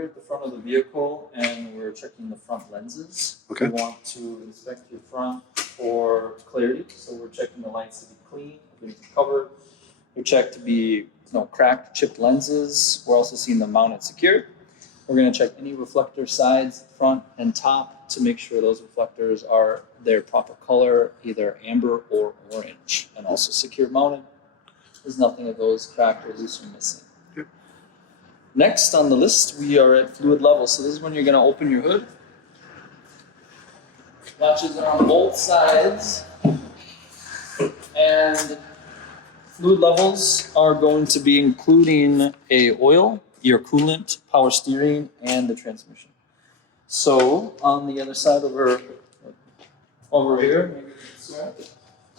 here at the front of the vehicle and we're checking the front lenses. Okay. We want to inspect your front for clarity. So we're checking the lights to be clean, everything's covered. We check to be no cracked, chipped lenses. We're also seeing them mounted secure. We're going to check any reflector sides, front and top, to make sure those reflectors are their proper color, either amber or orange, and also secure mounted. There's nothing of those cracked or loose or missing. Yep. Next on the list, we are at fluid level. So this is when you're going to open your hood. Latches are on both sides. And fluid levels are going to be including a oil, your coolant, power steering, and the transmission. So on the other side over here, maybe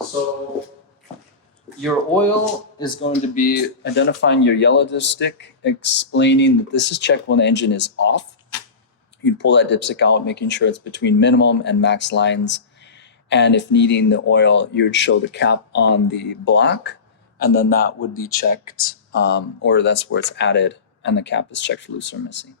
so your oil is going to be identifying your yellow dipstick, explaining that this is checked when the engine is off. You'd pull that dipstick out, making sure it's between minimum and max lines. And if needing the oil, you would show the cap on the block, and then that would be checked, or that's where it's added, and the cap is checked for loose or missing.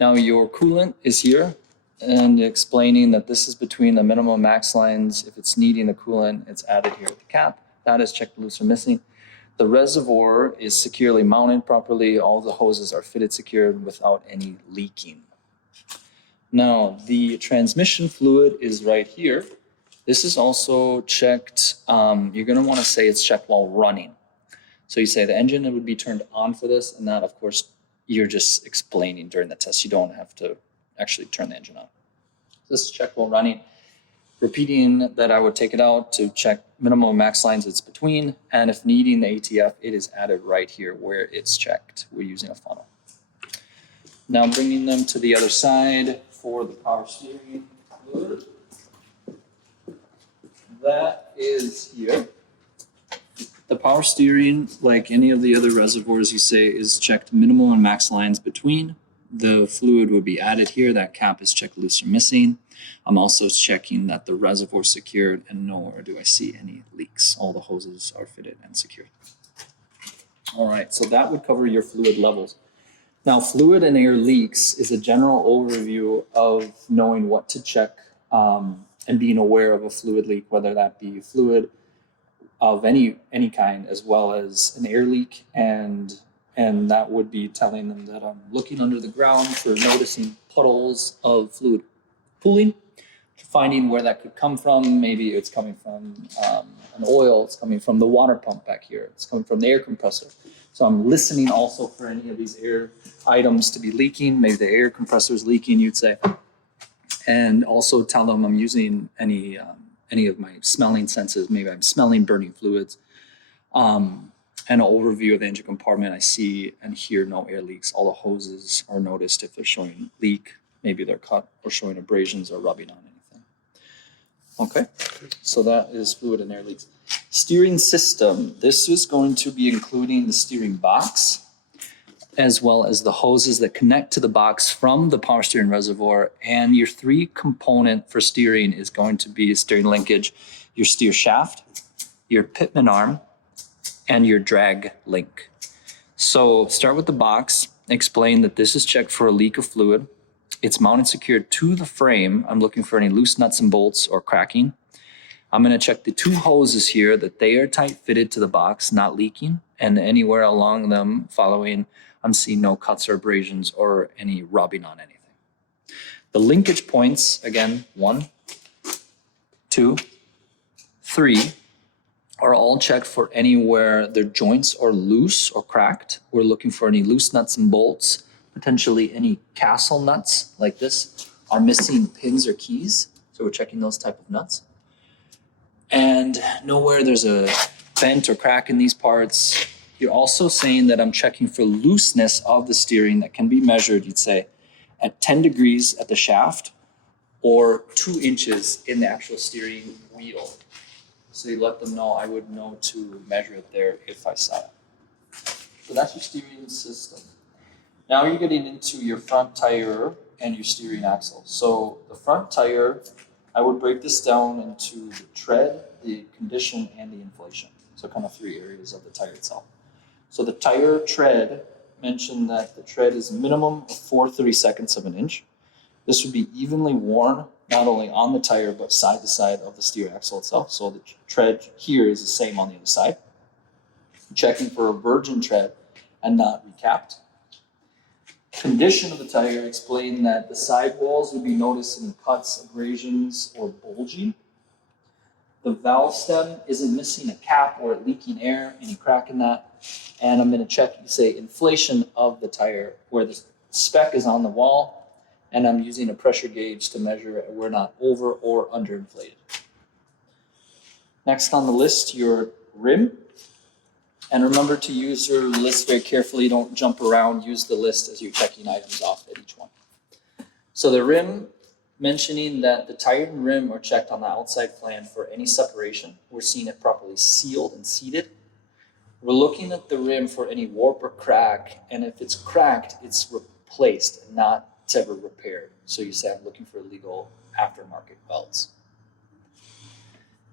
Now your coolant is here, and explaining that this is between the minimum and max lines. If it's needing the coolant, it's added here with the cap. That is checked loose or missing. The reservoir is securely mounted properly. All the hoses are fitted secured without any leaking. Now, the transmission fluid is right here. This is also checked. You're going to want to say it's checked while running. So you say the engine would be turned on for this, and that, of course, you're just explaining during the test. You don't have to actually turn the engine on. This is checked while running. Repeating that I would take it out to check minimum and max lines it's between, and if needing the ATF, it is added right here where it's checked. We're using a funnel. Now bringing them to the other side for the power steering fluid. That is here. The power steering, like any of the other reservoirs you say, is checked minimum and max lines between. The fluid would be added here. That cap is checked loose or missing. I'm also checking that the reservoir is secured, and nowhere do I see any leaks. All the hoses are fitted and secured. All right, so that would cover your fluid levels. Now, fluid and air leaks is a general overview of knowing what to check and being aware of a fluid leak, whether that be fluid of any kind, as well as an air leak, and that would be telling them that I'm looking under the ground for noticing puddles of fluid pooling, finding where that could come from. Maybe it's coming from an oil, it's coming from the water pump back here, it's coming from the air compressor. So I'm listening also for any of these air items to be leaking. Maybe the air compressor is leaking, you'd say. And also tell them I'm using any of my smelling senses. Maybe I'm smelling burning fluids. An overview of the engine compartment. I see and hear no air leaks. All the hoses are noticed if they're showing leak. Maybe they're cut or showing abrasions or rubbing on anything. Okay, so that is fluid and air leaks. Steering system. This is going to be including the steering box, as well as the hoses that connect to the box from the power steering reservoir. And your three component for steering is going to be steering linkage, your steer shaft, your pitman arm, and your drag link. So start with the box, explain that this is checked for a leak of fluid. It's mounted secured to the frame. I'm looking for any loose nuts and bolts or cracking. I'm going to check the two hoses here that they are tight fitted to the box, not leaking, and anywhere along them following, I'm seeing no cuts or abrasions or any rubbing on anything. The linkage points, again, 1, 2, 3, are all checked for anywhere their joints are loose or cracked. We're looking for any loose nuts and bolts, potentially any castle nuts like this are missing pins or keys. So we're checking those type of nuts. And nowhere there's a bent or crack in these parts. You're also saying that I'm checking for looseness of the steering that can be measured, you'd say, at 10 degrees at the shaft or 2 inches in the actual steering wheel. So you let them know I would know to measure it there if I saw it. So that's your steering system. Now you're getting into your front tire and your steering axle. So the front tire, I would break this down into the tread, the condition, and the inflation. So kind of 3 areas of the tire itself. So the tire tread mentioned that the tread is a minimum of 4/32 of an inch. This would be evenly worn, not only on the tire, but side to side of the steer axle itself. So the tread here is the same on the other side. Checking for a virgin tread and not recapped. Condition of the tire, explain that the sidewalls would be noticed any cuts, abrasions, or bulging. The valve stem isn't missing a cap or leaking air, any crack in that. And I'm going to check, you say, inflation of the tire, where the spec is on the wall, and I'm using a pressure gauge to measure it. We're not over or underinflated. Next on the list, your rim. And remember to use your list very carefully. Don't jump around. Use the list as you're checking items off at each one. So the rim, mentioning that the tire and rim are checked on the outside flange for any separation. We're seeing it properly sealed and seated. We're looking at the rim for any warp or crack, and if it's cracked, it's replaced and not ever repaired. So you say, I'm looking for legal aftermarket belts.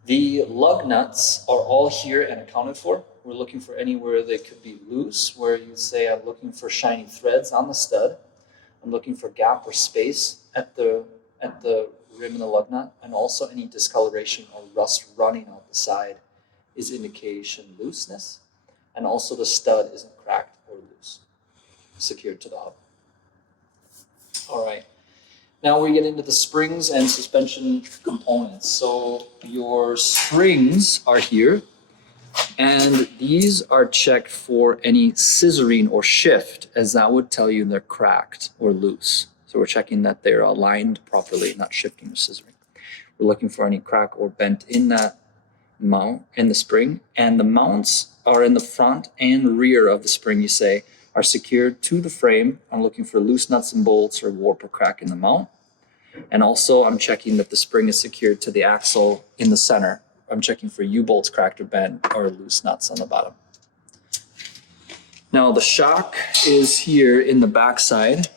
The lug nuts are all here and accounted for. We're looking for anywhere they could be loose, where you say, I'm looking for shiny threads on the stud. I'm looking for gap or space at the rim and the lug nut, and also any discoloration or rust running out the side is indication looseness. And also the stud isn't cracked or loose, secured to the hub. All right. Now we get into the springs and suspension components. So your springs are here, and these are checked for any scissoring or shift, as that would tell you they're cracked or loose. So we're checking that they're aligned properly, not shifting or scissoring. We're looking for any crack or bent in that mount, in the spring, and the mounts are in the front and rear of the spring, you say, are secured to the frame. I'm looking for loose nuts and bolts or warp or crack in the mount. And also I'm checking that the spring is secured to the axle in the center. I'm checking for U-bolts cracked or bent or loose nuts on the bottom. Now the shock is here in the backside,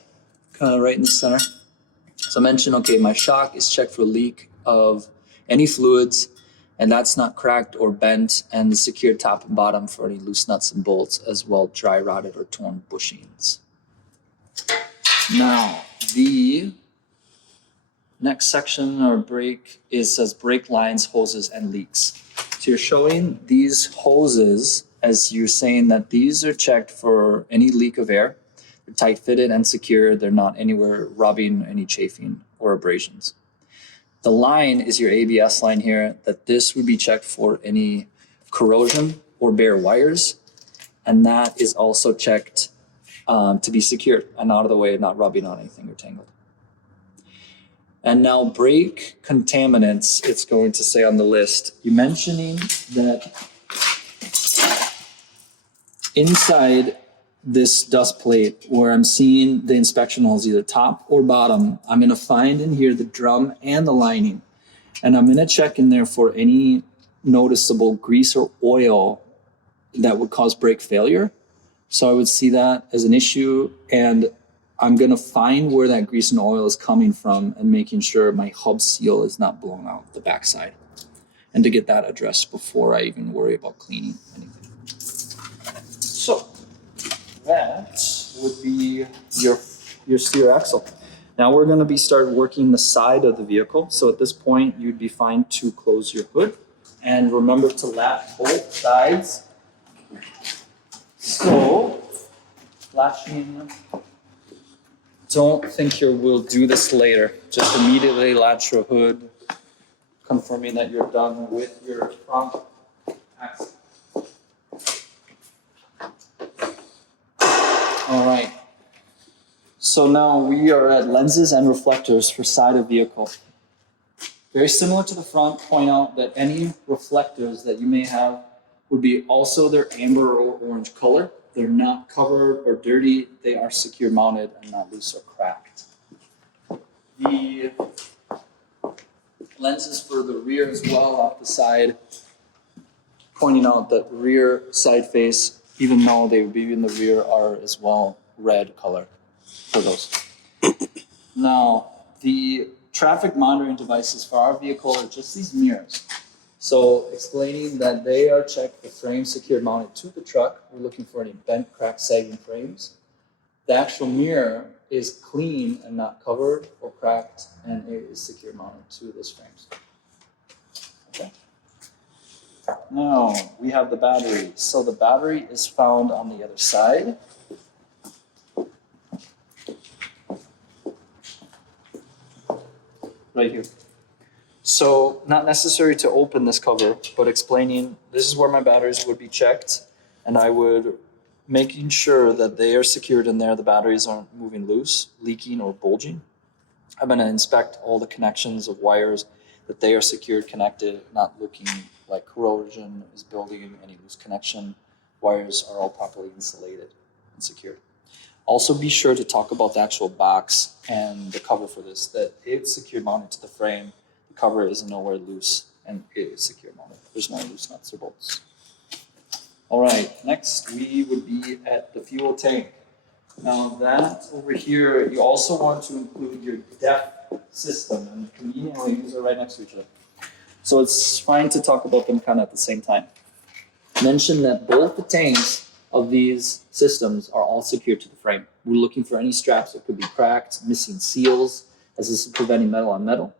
kind of right in the center. So I mentioned, okay, my shock is checked for leak of any fluids, and that's not cracked or bent, and the secured top and bottom for any loose nuts and bolts, as well dry rotted or torn bushings. Now, the next section or brake says brake lines, hoses, and leaks. So you're showing these hoses as you're saying that these are checked for any leak of air. They're tight fitted and secure. They're not anywhere rubbing, any chafing or abrasions. The line is your ABS line here, that this would be checked for any corrosion or bare wires. And that is also checked to be secured and out of the way, not rubbing on anything or tangled. And now brake contaminants, it's going to say on the list, you mentioning that inside this dust plate where I'm seeing the inspection holes, either top or bottom, I'm going to find in here the drum and the lining. And I'm going to check in there for any noticeable grease or oil that would cause brake failure. So I would see that as an issue, and I'm going to find where that grease and oil is coming from and making sure my hub seal is not blown out the backside, and to get that addressed before I even worry about cleaning anything. So that would be your steer axle. Now we're going to start working the side of the vehicle. So at this point, you'd be fine to close your hood, and remember to latch both sides. So latching, don't think we'll do this later. Just immediately latch your hood, confirming that you're done with your front axle. All right. So now we are at lenses and reflectors for side of vehicle. Very similar to the front, point out that any reflectors that you may have would be also their amber or orange color. They're not covered or dirty. They are secure mounted and not loose or cracked. The lenses for the rear as well off the side, pointing out that rear side face, even though they would be in the rear, are as well red color for those. Now, the traffic monitoring devices for our vehicle are just these mirrors. So explaining that they are checked for frames secured mounted to the truck. We're looking for any bent, cracked, sagging frames. the actual mirror is clean and not covered or cracked, and it is secure mounted to this frame. Okay. Now we have the battery. So the battery is found on the other side. Right here. So not necessary to open this cover, but explaining this is where my batteries would be checked, and I would making sure that they are secured in there, the batteries aren't moving loose, leaking, or bulging. I'm going to inspect all the connections of wires, that they are secured, connected, not looking like corrosion is building, any loose connection. Wires are all properly insulated and secured. Also be sure to talk about the actual box and the cover for this, that it's secure mounted to the frame. The cover is nowhere loose and it is secure mounted. There's no loose nuts or bolts. All right, next we would be at the fuel tank. Now that over here, you also want to include your DEF system, and conveniently these are right next to each other. So it's fine to talk about them kind of at the same time. Mention that both the tanks of these systems are all secured to the frame. We're looking for any straps that could be cracked, missing seals, as this is preventing metal on metal.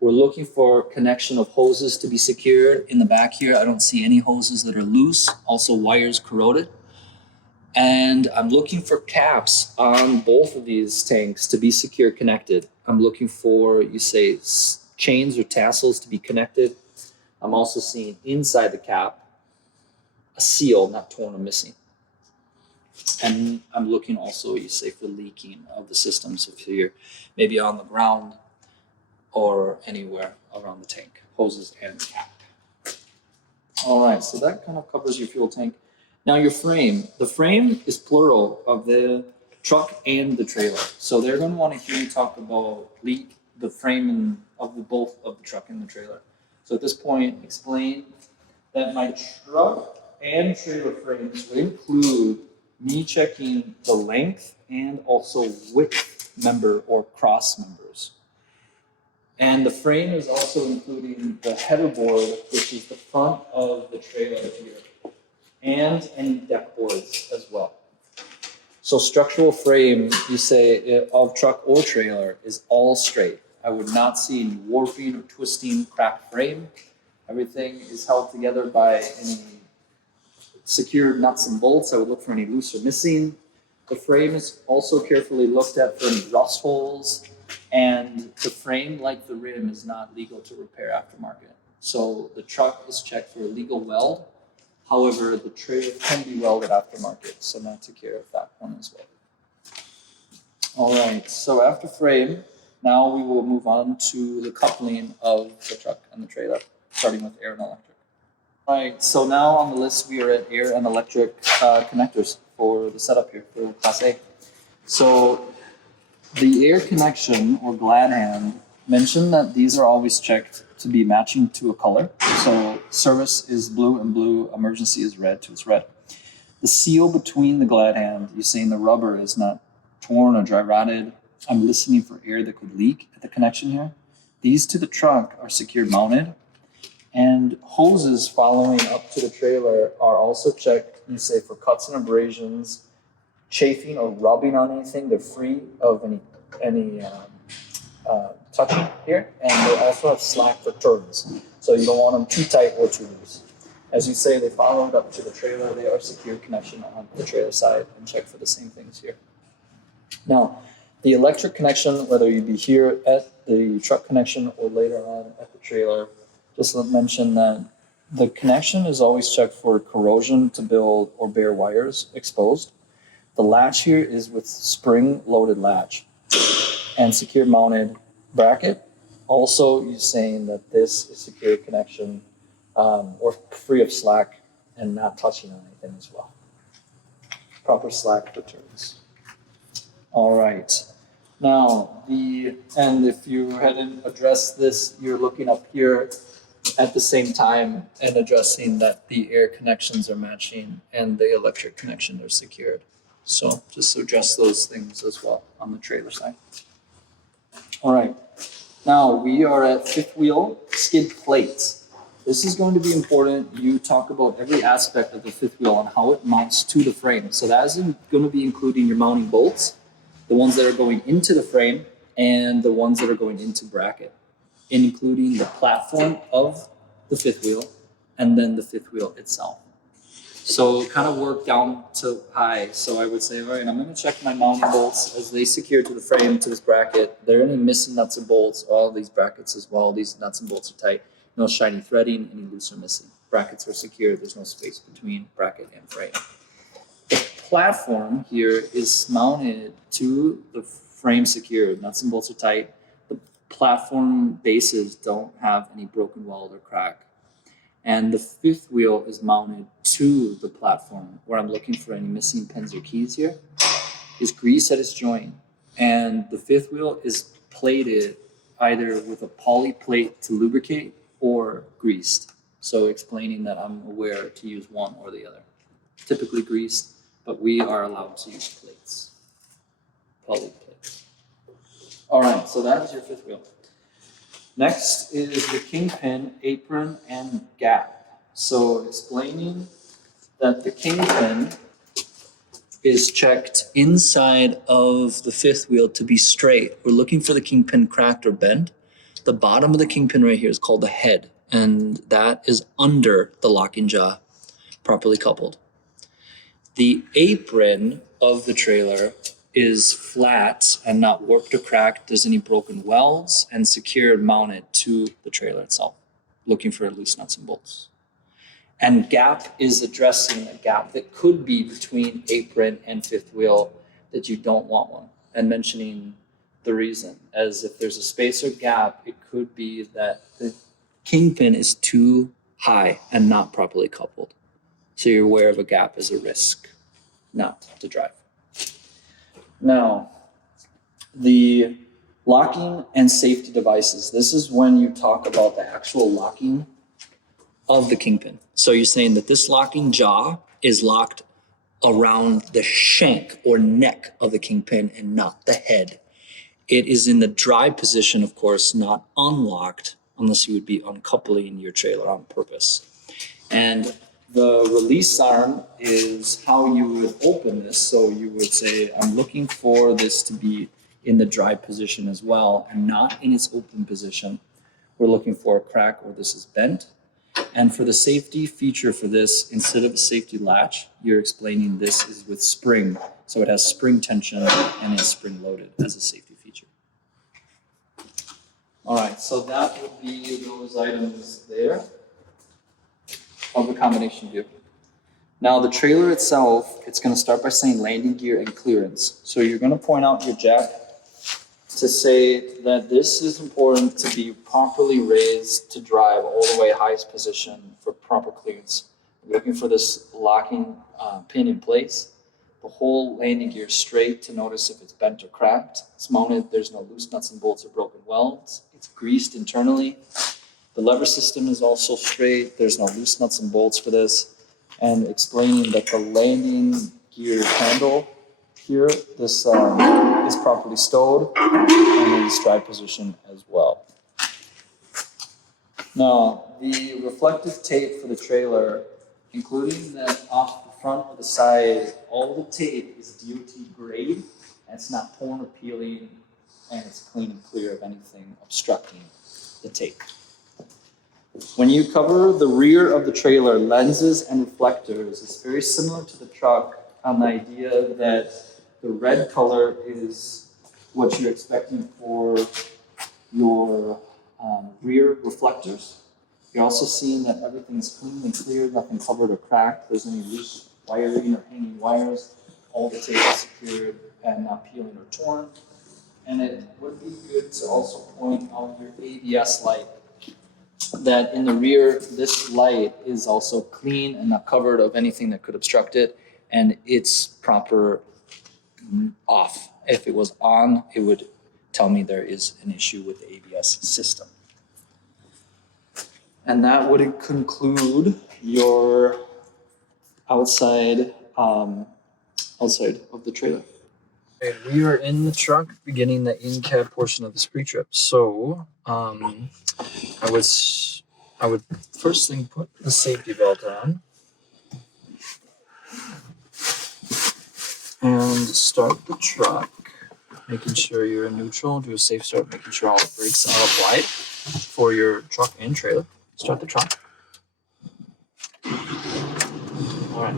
We're looking for connection of hoses to be secured. In the back here, I don't see any hoses that are loose, also wires corroded. And I'm looking for caps on both of these tanks to be secure connected. I'm looking for, you say, chains or tassels to be connected. I'm also seeing inside the cap a seal not torn or missing. And I'm looking also, you say, for leaking of the system. So if you're maybe on the ground or anywhere around the tank, hoses and cap. All right, so that kind of covers your fuel tank. Now your frame. The frame is plural of the truck and the trailer. So they're going to want to hear you talk about the frame of both of the truck and the trailer. So at this point, explain that my truck and trailer frames would include me checking the length and also width member or cross members. And the frame is also including the header board, which is the front of the trailer here, and any deck boards as well. So structural frame, you say, of truck or trailer is all straight. I would not see any warping or twisting, cracked frame. Everything is held together by any secured nuts and bolts. I would look for any loose or missing. The frame is also carefully looked at for any rust holes. And the frame, like the rim, is not legal to repair aftermarket. So the truck is checked for a legal weld. However, the trailer can be welded aftermarket, so not to care of that one as well. All right, so after frame, now we will move on to the coupling of the truck and the trailer, starting with air and electric. All right, so now on the list, we are at air and electric connectors for the setup here for Class A. So the air connection or glad hand, mention that these are always checked to be matching to a color. So service is blue and blue, emergency is red to its red. The seal between the glad hand, you're saying the rubber is not torn or dry rotted. I'm listening for air that could leak at the connection here. These to the truck are secured mounted. And hoses following up to the trailer are also checked, you say, for cuts and abrasions, chafing or rubbing on anything. They're free of any touching here, and they also have slack for turns, so you don't want them too tight or too loose. As you say, they followed up to the trailer. They are secure connection on the trailer side, and check for the same things here. Now, the electric connection, whether you be here at the truck connection or later on at the trailer, just to mention that the connection is always checked for corrosion to build or bare wires exposed. The latch here is with spring-loaded latch and secure mounted bracket. Also, you're saying that this is secure connection or free of slack and not touching on anything as well. Proper slack returns. All right. Now, and if you hadn't addressed this, you're looking up here at the same time and addressing that the air connections are matching and the electric connection are secured. So just address those things as well on the trailer side. All right. Now we are at fifth wheel skid plates. this is going to be important. You talk about every aspect of the fifth wheel and how it mounts to the frame. So that is going to be including your mounting bolts, the ones that are going into the frame, and the ones that are going into bracket, including the platform of the fifth wheel and then the fifth wheel itself. So kind of work down to high. So I would say, all right, I'm going to check my mounting bolts as they secure to the frame, to this bracket. Are there any missing nuts and bolts? All these brackets as well. These nuts and bolts are tight. No shiny threading, any loose or missing. Brackets are secure. There's no space between bracket and frame. The platform here is mounted to the frame secure. Nuts and bolts are tight. The platform bases don't have any broken weld or crack. And the fifth wheel is mounted to the platform. Where I'm looking for any missing pins or keys here is grease at its joint. And the fifth wheel is plated either with a poly plate to lubricate or greased. So explaining that I'm aware to use one or the other. Typically greased, but we are allowed to use plates, poly plates. All right, so that is your fifth wheel. Next is the kingpin, apron, and gap. So explaining that the kingpin is checked inside of the fifth wheel to be straight. We're looking for the kingpin cracked or bent. The bottom of the kingpin right here is called the head, and that is under the locking jaw, properly coupled. The apron of the trailer is flat and not warped or cracked. There's any broken welds and secured mounted to the trailer itself, looking for loose nuts and bolts. And gap is addressing a gap that could be between apron and fifth wheel that you don't want one, and mentioning the reason, as if there's a space or gap, it could be that the kingpin is too high and not properly coupled. So you're aware of a gap as a risk not to drive. Now, the locking and safety devices. This is when you talk about the actual locking of the kingpin. So you're saying that this locking jaw is locked around the shank or neck of the kingpin and not the head. It is in the drive position, of course, not unlocked unless you would be uncoupling your trailer on purpose. And the release arm is how you would open this. So you would say, I'm looking for this to be in the drive position as well and not in its open position. We're looking for a crack or this is bent. And for the safety feature for this, instead of a safety latch, you're explaining this is with spring. So it has spring tension and is spring loaded as a safety feature. All right, so that would be those items there of the combination view. Now the trailer itself, it's going to start by saying landing gear and clearance. So you're going to point out your jack to say that this is important to be properly raised to drive all the way highest position for proper clearance. We're looking for this locking pin in place. The whole landing gear straight to notice if it's bent or cracked. It's mounted, there's no loose nuts and bolts or broken welds. It's greased internally. The lever system is also straight. There's no loose nuts and bolts for this. And explaining that the landing gear handle here, this is properly stowed and in stride position as well. Now, the reflective tape for the trailer, including that off the front or the side, all the tape is DOT grade, and it's not torn or peeling, and it's clean and clear of anything obstructing the tape. When you cover the rear of the trailer, lenses and reflectors, it's very similar to the truck on the idea that the red color is what you're expecting for your rear reflectors. You're also seeing that everything's clean and clear, nothing covered or cracked. There's any loose wiring or hanging wires. All the tape is secured and not peeling or torn. And it would be good to also point out your ABS light, that in the rear, this light is also clean and not covered of anything that could obstruct it, and it's proper off. If it was on, it would tell me there is an issue with the ABS system. And that would conclude your outside of the trailer. Okay, we are in the truck beginning the in-cab portion of this pre-trip. So I I would first thing put the safety belt on and start the truck, making sure you're in neutral. Do a safe start, making sure all the brakes are applied for your truck and trailer. Start the truck. All right.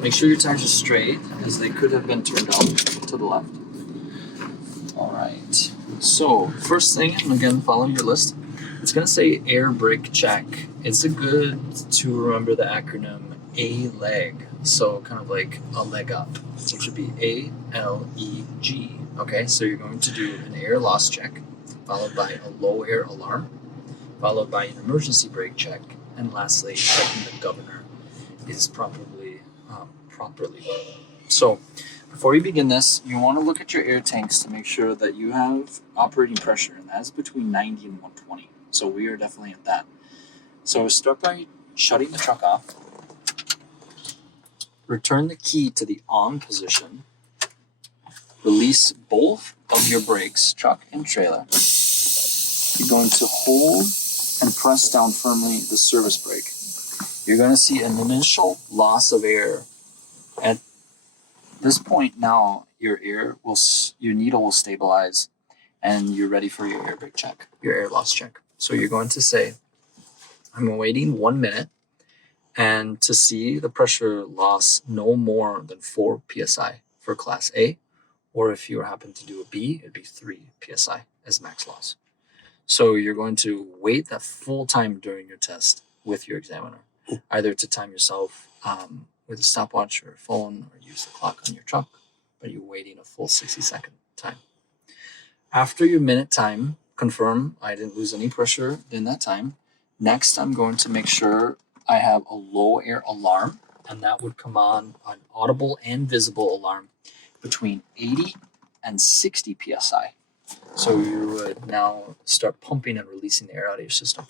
Make sure your tires are straight, as they could have been turned out to the left. All right. So first thing, and again, follow your list. It's gonna say air brake check. It's a good to remember the acronym ALEG. So kind of like a leg up. So it should be ALEG. Okay, so you're going to do an air loss check, followed by a low air alarm, followed by an emergency brake check, and lastly, checking the governor is properly. So before you begin this, you want to look at your air tanks to make sure that you have operating pressure, and that is between 90 and 120. So we are definitely at that. So start by shutting the truck off. Return the key to the on position. Release both of your brakes, truck and trailer. You're going to hold and press down firmly the service brake. You're going to see an initial loss of air. At this point now, your needle will stabilize, and you're ready for your air brake check, your air loss check. So you're going to say, I'm waiting 1 minute, and to see the pressure loss no more than 4 psi for class A, or if you happen to do a B, it'd be 3 psi as max loss. So you're going to wait that full time during your test with your examiner, either to time yourself with a stopwatch or a phone, or use the clock on your truck, but you're waiting a full 60-second time. After your minute time, confirm I didn't lose any pressure in that time. Next, I'm going to make sure I have a low air alarm, and that would come on an audible and visible alarm between 80 and 60 psi. So you would now start pumping and releasing the air out of your system.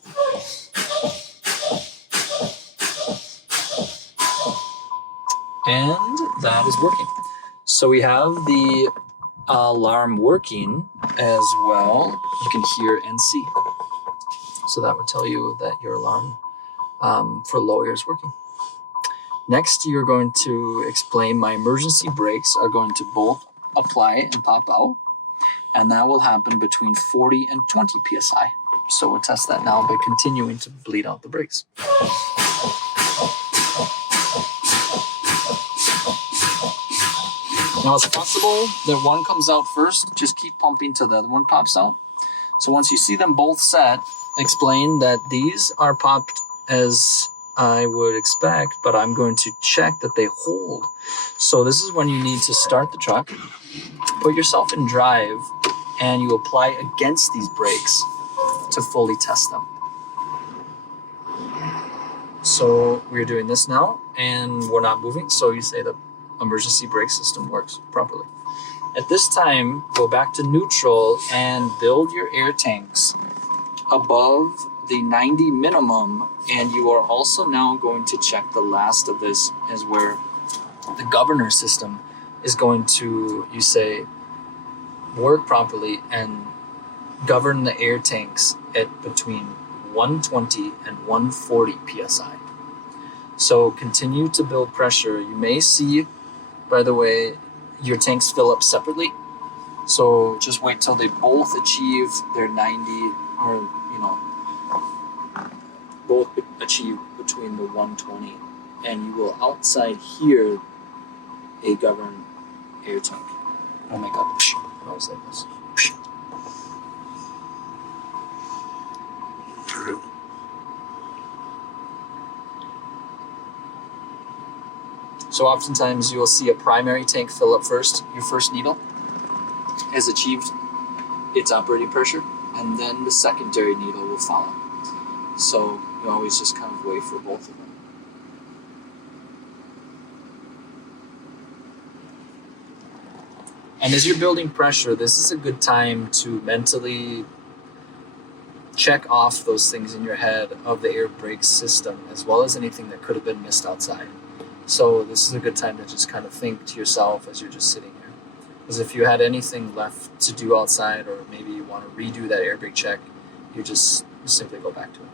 And that is working. So we have the alarm working as well. You can hear and see. So that would tell you that your alarm for low air is working. Next, you're going to explain my emergency brakes are going to both apply and pop out. And that will happen between 40 and 20 psi. So we'll test that now by continuing to bleed out the brakes. Now it's possible that one comes out first. Just keep pumping till the other one pops out. So once you see them both set, explain that these are popped as I would expect, but I'm going to check that they hold. So this is when you need to start the truck, put yourself in drive, and you apply against these brakes to fully test them. So we're doing this now, and we're not moving, so you say the emergency brake system works properly. At this time, go back to neutral and build your air tanks above the 90 minimum, and you are also now going to check the last of this is where the governor system is going to, you say, work properly and govern the air tanks at between 120 and 140 psi. So continue to build pressure. You may see, by the way, your tanks fill up separately. So just wait till they both achieve their 90, or both achieve between the 120, and you will outside hear a governed air tank. Oh my god, I was like this. So oftentimes you will see a primary tank fill up first. Your first needle has achieved its operating pressure, and then the secondary needle will follow. So you always just kind of wait for both of them. And as you're building pressure, this is a good time to mentally check off those things in your head of the air brake system, as well as anything that could have been missed outside. So this is a good time to just kind of think to yourself as you're just sitting here. Because if you had anything left to do outside, or maybe you want to redo that air brake check, you just simply go back to it.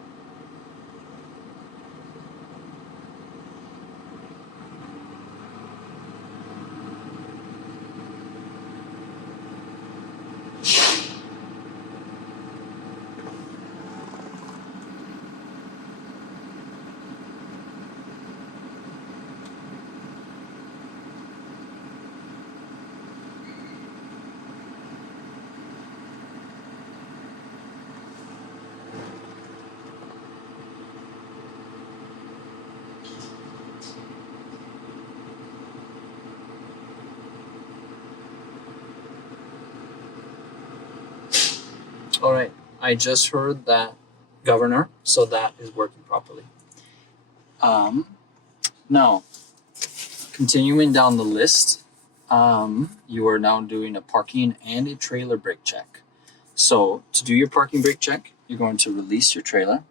All right, I just heard that, Governor, so that is working properly. Now, continuing down the list, you are now doing a parking and a trailer brake check. So to do your parking brake check, you're going to release your trailer,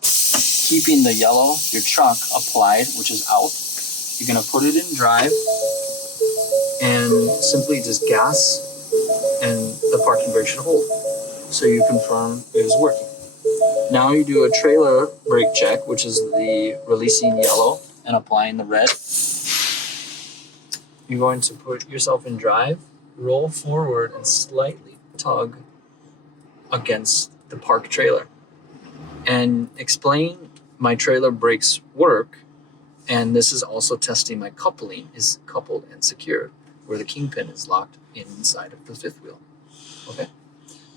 keeping the yellow, your truck, applied, which is out. You're going to put it in drive and simply just gas, and the parking brake should hold. So you confirm it is working. Now you do a trailer brake check, which is the releasing yellow and applying the red. You're going to put yourself in drive, roll forward, and slightly tug against the parked trailer. And explain my trailer brakes work, and this is also testing my coupling is coupled and secured, where the kingpin is locked inside of the fifth wheel. Okay,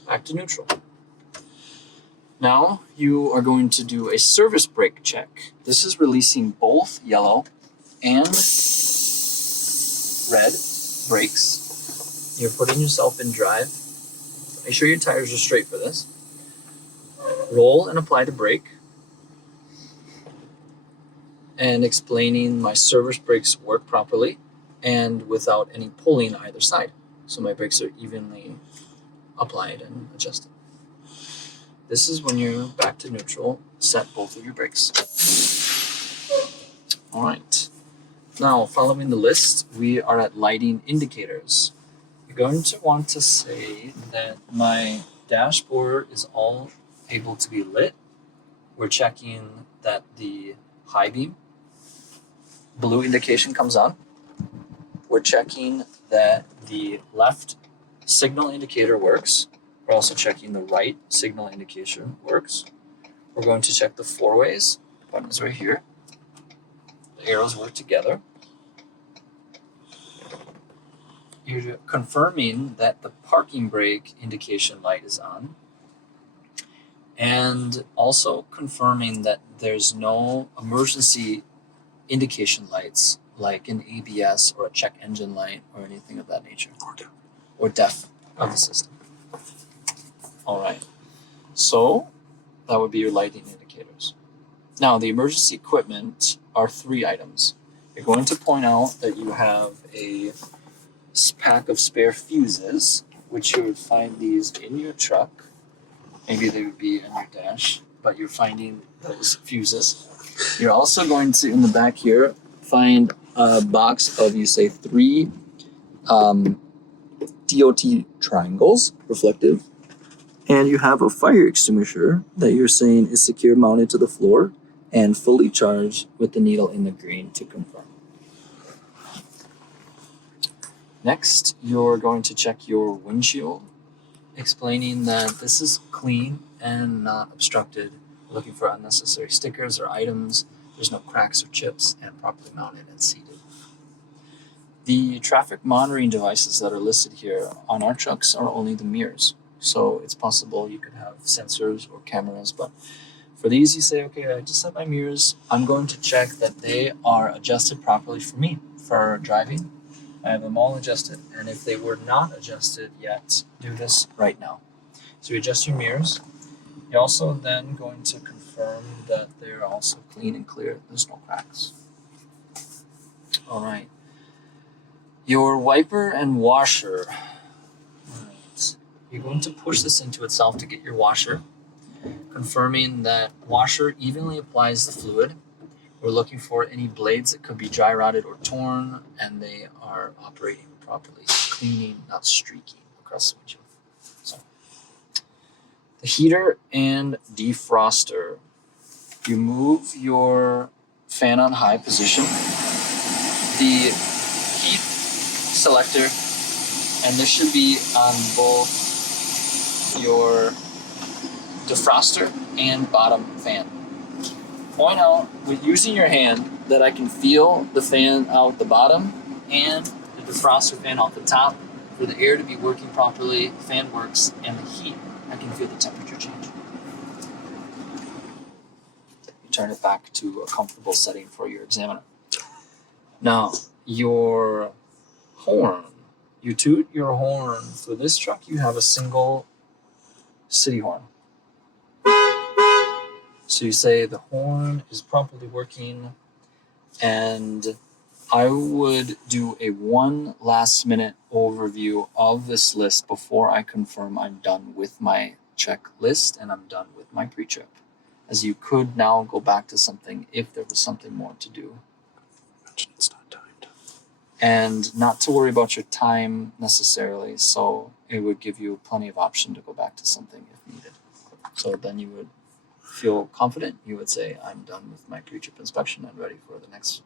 back to neutral. Now you are going to do a service brake check. This is releasing both yellow and red brakes. You're putting yourself in drive. Make sure your tires are straight for this. Roll and apply the brake. And explaining my service brakes work properly and without any pulling either side. So my brakes are evenly applied and adjusted. This is when you're back to neutral, set both of your brakes. All right. Now, following the list, we are at lighting indicators. You're going to want to say that my dashboard is all able to be lit. We're checking that the high beam blue indication comes on. We're checking that the left signal indicator works. We're also checking the right signal indication works. We're going to check the four ways. The button is right here. The arrows work together. You're confirming that the parking brake indication light is on. And also confirming that there's no emergency indication lights like an ABS or a check engine light or anything of that nature. Or DEF of the system. All right, so that would be your lighting indicators. Now, the emergency equipment are 3 items. You're going to point out that you have a pack of spare fuses, which you would find these in your truck. Maybe they would be on your dash, but you're finding those fuses. You're also going to, in the back here, find a box of, you say, 3 DOT triangles, reflective. And you have a fire extinguisher that you're saying is secure mounted to the floor and fully charged with the needle in the green to confirm. Next, you're going to check your windshield, explaining that this is clean and not obstructed. Looking for unnecessary stickers or items. There's no cracks or chips, and properly mounted and seated. The traffic monitoring devices that are listed here on our trucks are only the mirrors. So it's possible you could have sensors or cameras, but for these you say, okay, I just set my mirrors. I'm going to check that they are adjusted properly for me, for driving. I have them all adjusted, and if they were not adjusted yet, do this right now. So you adjust your mirrors. You're also then going to confirm that they're also clean and clear. There's no cracks. All right. Your wiper and washer. All right. You're going to push this into itself to get your washer, confirming that washer evenly applies the fluid. We're looking for any blades that could be dry rotted or torn, and they are operating properly. Cleaning, not streaking across the windshield. So, the heater and defroster. You move your fan on high position. The heat selector, and this should be on both your defroster and bottom fan. Point out with using your hand that I can feel the fan out the bottom and the defroster fan out the top. For the air to be working properly, the fan works, and the heat, I can feel the temperature change. You turn it back to a comfortable setting for your examiner. Now, your horn. You toot your horn. For this truck, you have a single city horn. So you say the horn is properly working, and I would do a one last minute overview of this list before I confirm I'm done with my checklist and I'm done with my pre-trip. As you could now go back to something if there was something more to do. It's not timed. And not to worry about your time necessarily, so it would give you plenty of option to go back to something if needed. So then you would feel confident. You would say, I'm done with my pre-trip inspection and ready for the next